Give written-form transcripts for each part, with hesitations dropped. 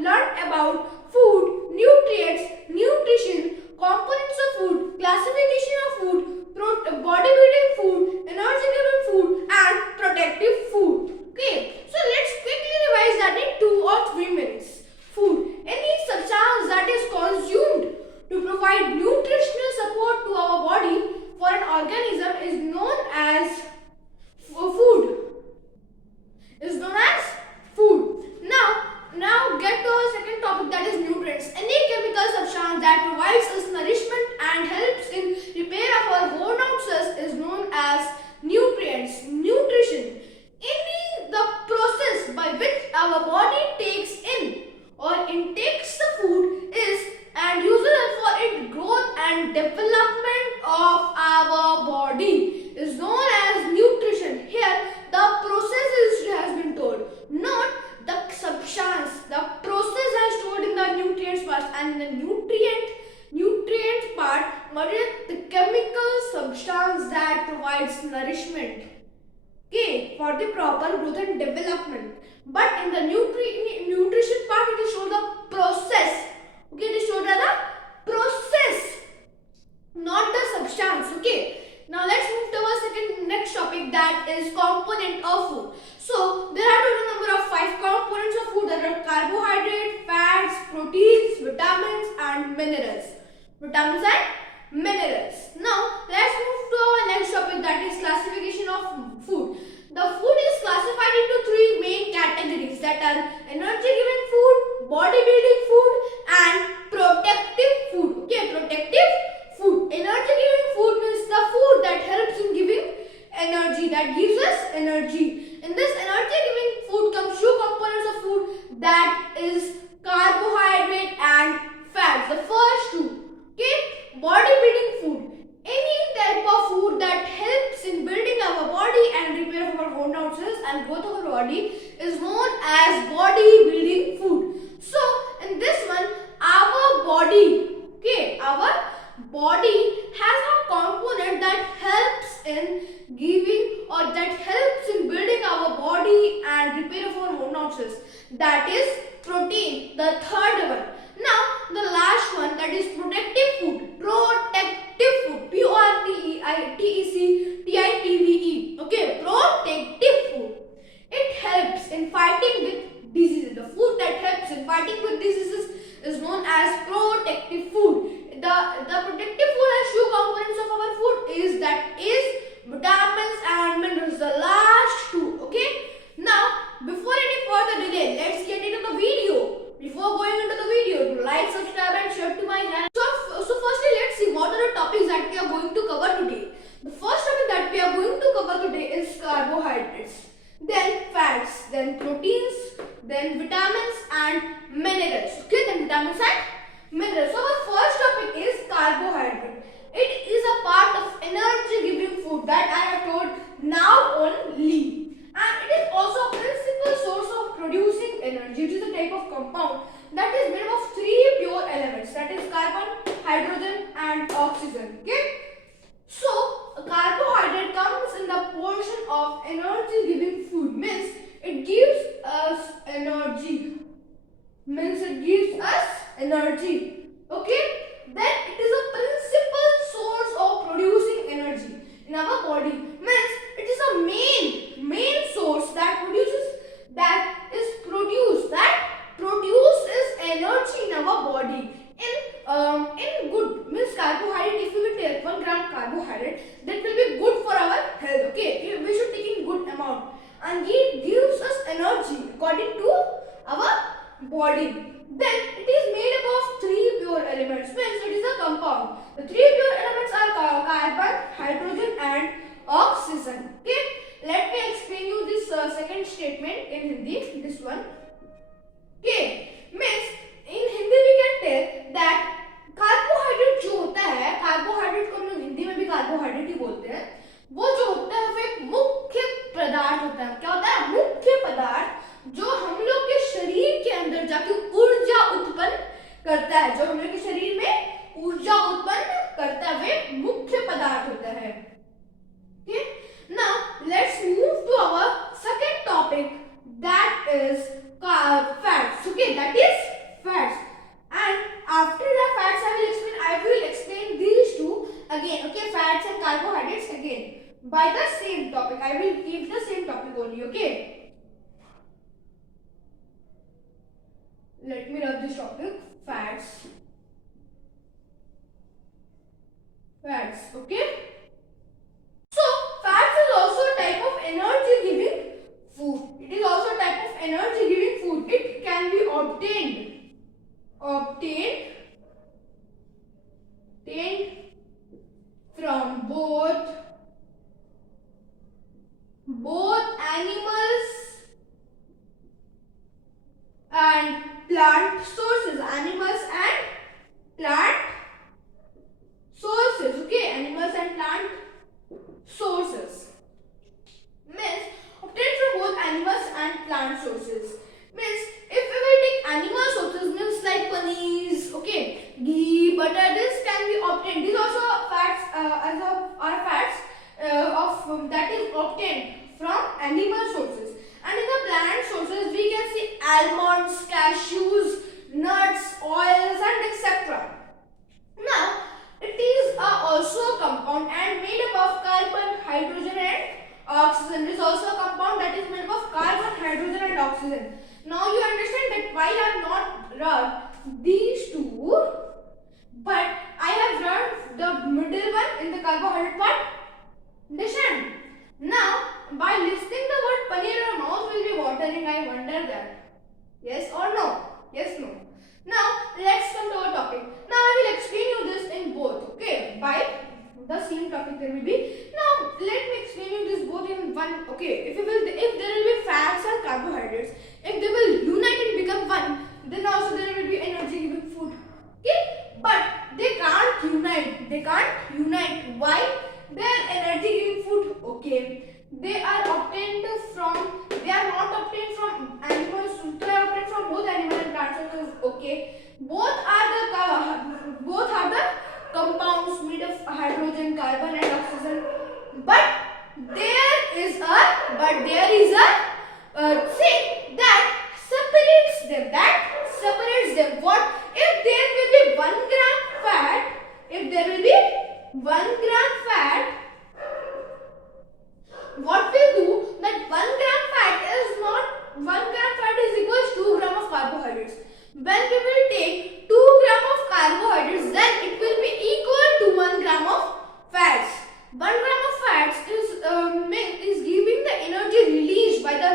learned about food, nutrients, nutrition, components of food, classification of food, bodybuilding food, energy giving food, and protective food. Okay, so let's quickly revise that in 2 or 3 minutes. Food: any substance that is consumed to provide nutritional support to our body for an organism is known as food. Now get to our second topic, that is nutrients. Any chemical substance that provides us nourishment and helps in repair of our worn out cells is known as nutrients. Nutrition: the process by which our body takes in or intakes the food is and uses it for its growth and development of our body is known as nutrition. Here the process has been told, not the substance. The process has told in the nutrients part, and in the nutrient part, what is the chemical substance that provides nourishment, okay, for the proper growth and development. But in the nutrition part, it is shown the process. Okay, it is shown the process, not the substance. Okay. Now let's move to our next topic, that is component of food. So there are total number of 5 components of food, that are carbohydrates, fats, proteins, vitamins and minerals. Now let's move to our next topic, that is classification of food. The food is classified into 3 main categories, that are energy giving food, bodybuilding food and protective food. Okay, protective food. Energy giving food means the food that helps in giving energy, that gives us energy. In this energy giving food comes 2 components of food, that is carbohydrate and fats. The first 2. Okay, bodybuilding food: any type of food that helps in building our body and repair of our worn out cells and growth of our body is known as bodybuilding food. So in this one, our body has a component that helps in giving or that helps in building our body and repair of our worn out cells, that is protein, the third one. Now the last one, that is protective food. Protective food, PROTECTIVE. Okay, protective food. It helps in fighting with diseases. The food that helps in fighting with diseases is known as protective food. The protective food has 2 components of our food, is vitamins and minerals, the last 2. Okay. Now before any further delay, let's get into the video. Before going into the video, like, subscribe and share to my channel. So firstly, let's see what are the topics that we are going to cover today. The first topic that we are going to cover today is carbohydrates, then fats, then proteins, then vitamins and minerals. Okay, then vitamins and minerals. So our first topic is carbohydrate. It is a part of energy giving food that I have told now only. And it is also a principal source of producing energy. It is a type of compound that is made of 3 pure elements, that is carbon, hydrogen and oxygen. Okay. So a carbohydrate comes in the portion of energy giving food, means it gives us energy. Okay. Then it is a principal source of producing energy in our body, means it is a main source that produces energy in our body. In good, means carbohydrate, if we will take 1 gram carbohydrate, that will be good for our health. Okay, we should take in good amount, and it gives us energy according to our body. Then it is made up of 3 pure elements, means it is a compound. The 3 pure elements are carbon, hydrogen and oxygen. Okay, let me explain you this second statement in Hindi, this one. Okay, means in Hindi we can tell that carbohydrate जो होता है, carbohydrate को हम लोग हिंदी में भी carbohydrate ही बोलते हैं, वो जो होता है वो एक मुख्य पदार्थ होता है. क्या होता है? मुख्य पदार्थ जो हम लोग के शरीर के अंदर जाके ऊर्जा उत्पन्न करता है, जो हम लोग के शरीर में ऊर्जा उत्पन्न करता है, मुख्य पदार्थ होता है. Okay, now let's move to our second topic, that is fats. Okay, that is by the same topic. I will keep the same topic only, okay? Let me rub this topic. Fats. Fats, okay? So, fats is also a type of energy giving food. It is also a type of energy giving food. It can be obtained from both animals and plant sources. Animals and plant sources, okay? Animals and plant sources. Means obtained from both animals and plant sources. Means if we will take animal sources, means like paneers, okay, ghee, butter, this can be obtained. These also fats are fats that is obtained from animal sources. And in the plant sources, we can see almonds, cashews, nuts, oils, and etc. Now, it is also a compound and made up of carbon, hydrogen, and oxygen. It is also a compound that is made up of carbon, hydrogen, and oxygen. Now you understand that why I have not rubbed these two, but I have rubbed the middle one in the carbohydrate part. Understand? Now, by listening the word paneer, your mouth will be watering. I wonder that. Yes or no? Yes, no. Now, let's come to our topic. Now, I will explain you this in both. Okay, by the same topic there will be. Now, let me explain you this both in one. Okay, if there will be fats and carbohydrates, if they will unite and become one, then also there will be energy giving food. Okay, but they can't unite. They can't unite. Why? They are energy giving food. Okay, they are obtained from. They are not obtained from animals. They are obtained from both animal and plant sources. Okay, both are the compounds made of hydrogen, carbon, and oxygen. But there is a thing that separates them. What if there will be 1 gram fat? If there will be 1 gram fat, what we do that 1 gram fat is not 1 gram fat is equals 2 gram of carbohydrates. When we will take 2 gram of carbohydrates, then it will be equal to 1 gram of fats. 1 gram of fats is giving the energy released by the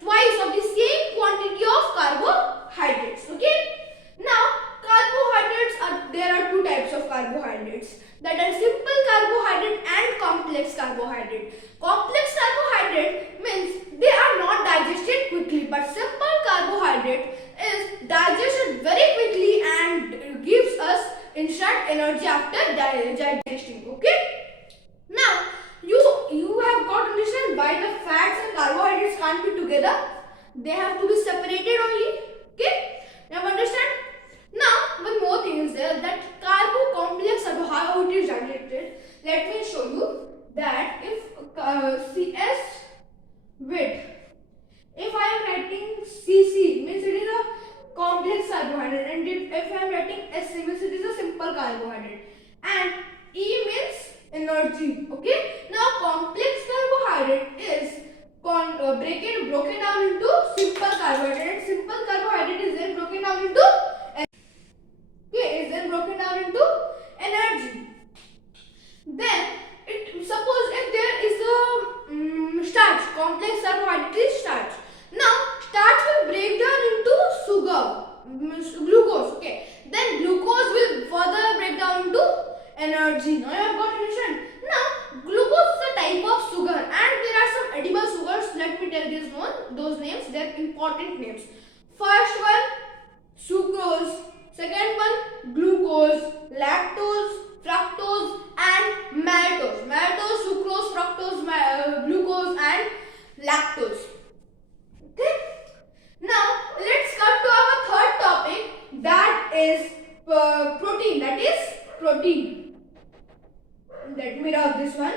twice of the same quantity of carbohydrates. Okay. Now, there are two types of carbohydrates, that are simple carbohydrate and complex carbohydrate. Complex carbohydrate means they are not digested quickly, but simple carbohydrate is digested very quickly and gives us instant energy after digesting. Okay. Now you have got to understand why the fats and carbohydrates can't be together. They have to be separated only. Okay. Now understand. Now, one more thing is there, that carbo complex carbo, how it is digested. Let me show you that if CS with, if I am writing CC means it is a complex carbohydrate, and if I am writing SC means it is a simple carbohydrate, and E means energy. Okay. Now, complex carbohydrate is broken down into simple carbohydrate, and simple carbohydrate is then broken down into energy. Then suppose if there is a starch, complex carbohydrate is starch. Now starch will break down into sugar, glucose. Okay, then glucose will further break down into energy. Now you have got to understand. Now glucose is a type of sugar, and there are some edible sugars. Let me tell those names. They are important names. First one, sucrose. Second one, glucose, lactose, fructose, and maltose. Maltose, sucrose, fructose, glucose, and lactose. Okay. Now let's come to our third topic, that is protein. Let me rub this one.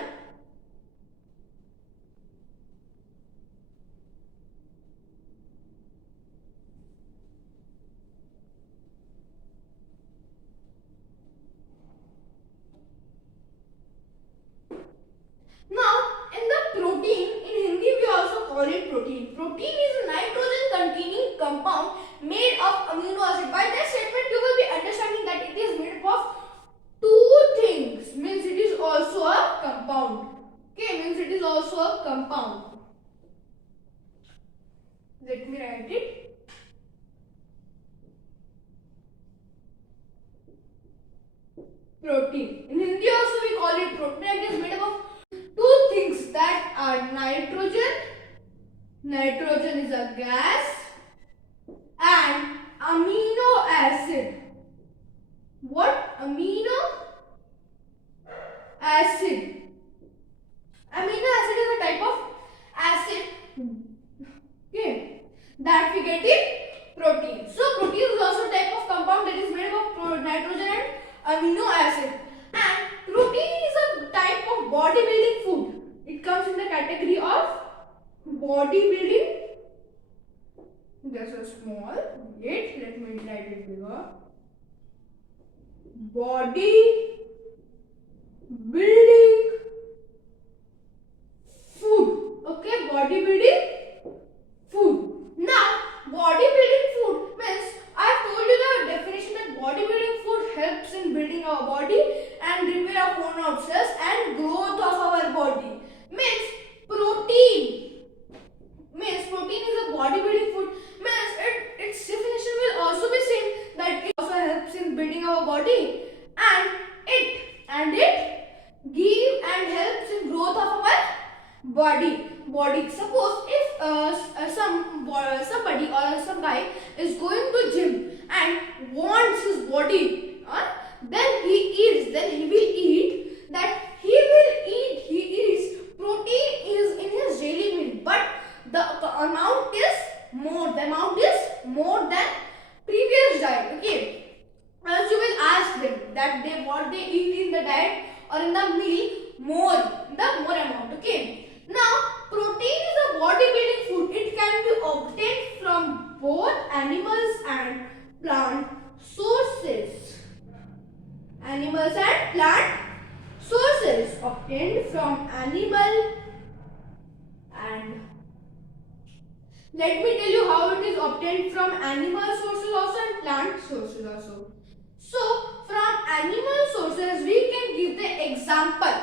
Now protein. In Hindi also we call it protein. It is made up of two things that are nitrogen. Nitrogen is a gas, and amino acid. What? Amino acid. Amino acid is a type of acid, okay, that we get in protein. So protein is also a type of compound that is made up of nitrogen and amino acid. And protein is a type of bodybuilding food. It comes in the category of bodybuilding. There's a small, wait, let me write it bigger. Body building food. Okay, bodybuilding food. Now, bodybuilding food means I've told you the definition that bodybuilding food helps in building our body and repair our worn out cells and growth of our body. Means protein. Means protein is a bodybuilding food. Means its definition will also be same, that it also helps in building our body and it give and helps in growth of our body. Suppose if somebody or some guy is going to gym and wants his body, then he will eat protein is in his daily meal, but the amount is more than previous diet. Okay, as you will ask them that what they eat in the diet or in the meal more amount. Okay, now protein is a bodybuilding food. It can be obtained from both animals and plant sources. Animals and plant sources, obtained from animal and, let me tell you how it is obtained from animal sources also and plant sources also. So from animal sources we can give the example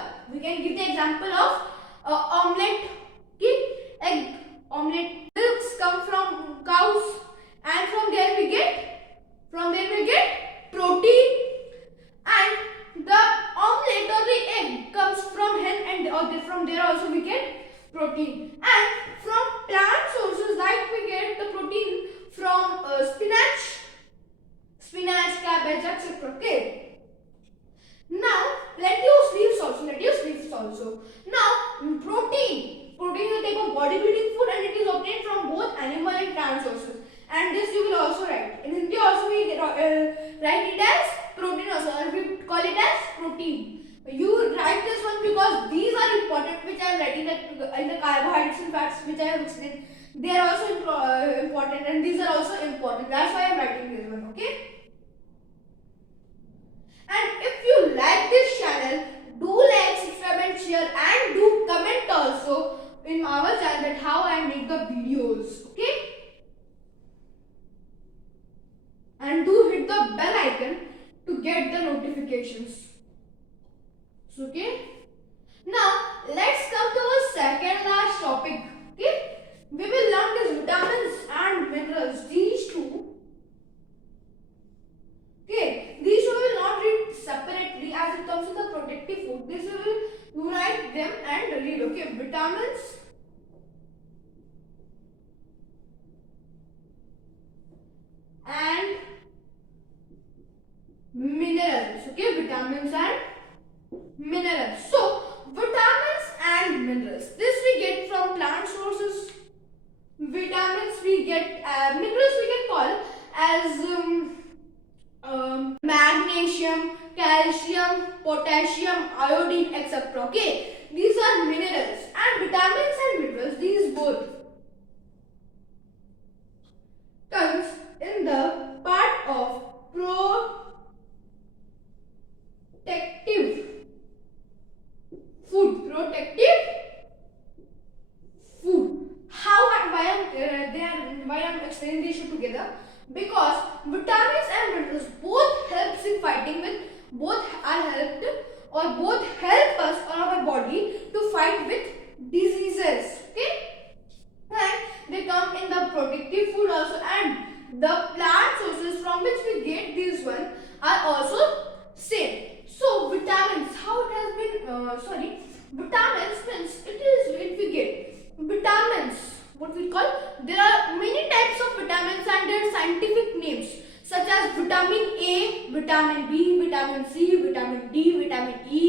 of omelette, okay, egg omelette. Milks come from cows and from there we get protein, and the omelette or the egg comes from hen, and from there also we get protein. And from plant sources, like we get the protein from spinach, cabbage, etc. Okay. Now lettuce leaves also. Now protein is a type of bodybuilding food and it is obtained from both animal and plant sources. And this you will also write. In Hindi also we write it as protein also, and we call it as protein. You write this one because these are important, which I am writing in the carbohydrates and fats which I have explained. They are also important, and these are also important. That's why I am writing this one. Okay. And if you like this channel, do like, subscribe and share, and do comment also in our channel that how I make the videos. Okay. And do hit the bell icon to get the notifications. Okay. Now let's come to our second last topic. Okay. We will learn these vitamins and minerals. These two. Okay. These two we will not read separately as it comes in the protective food. This we will write them and read. Okay. Vitamins and minerals. Okay. Vitamins and minerals. So vitamins and minerals, this we get from plant sources. Vitamins we get, minerals we can call as magnesium, calcium, potassium, iodine, etc. Okay, these are minerals. And vitamins and minerals, these both comes in the part of protective food. Why I'm explaining these two together? Because vitamins and minerals both help us or our body to fight with diseases. Okay, and they come in the protective food also, and the plant sources from which we get these one are also same. So B, vitamin C, vitamin D, vitamin E,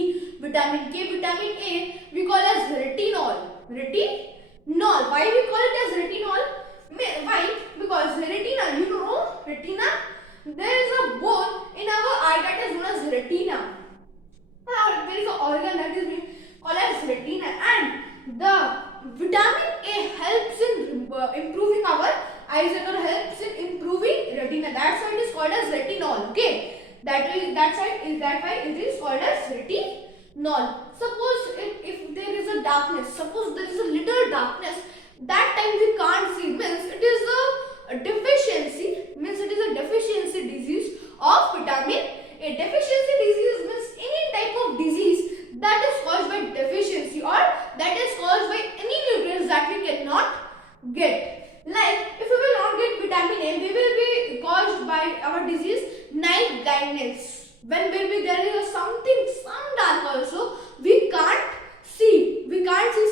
vitamin K, vitamin A, we call as retinol. Retinol. Why we call it as retinol? Why? Because retina, you know, retina, there is a bone in our eye that is known as retina. There is an organ that is being called as retina, and the vitamin A helps in improving our eyesight or helps in improving retina. That's why it is called as retinol. Okay, that's why it is called as retinol. Suppose if there is a darkness, suppose there is a little darkness, that time we can't see, means it is a deficiency, means it is a deficiency disease of vitamin A. Deficiency disease means any type of disease that is caused by deficiency or that is caused by any nutrients that we cannot get. Like if we will not get vitamin A, we will be caused by our disease night blindness. When there is something, some dark also, we can't see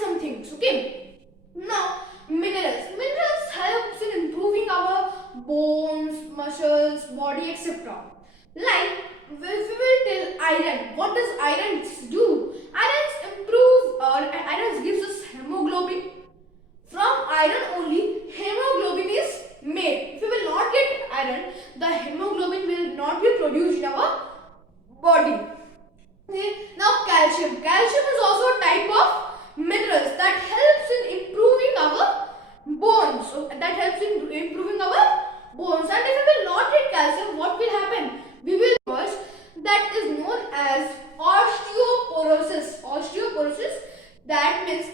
some things. Okay. Now minerals helps in improving our bones, muscles, body, etc. Like if we will tell iron, what does iron do? Iron gives us hemoglobin. From iron only hemoglobin is made. If we will not get iron, the hemoglobin will not be produced in our body. Okay. Now calcium. Calcium is also a type of minerals that helps in improving our bones. So that helps in improving our bones. And if we will not get calcium, what will happen? We will cause that is known as osteoporosis. Osteoporosis, that means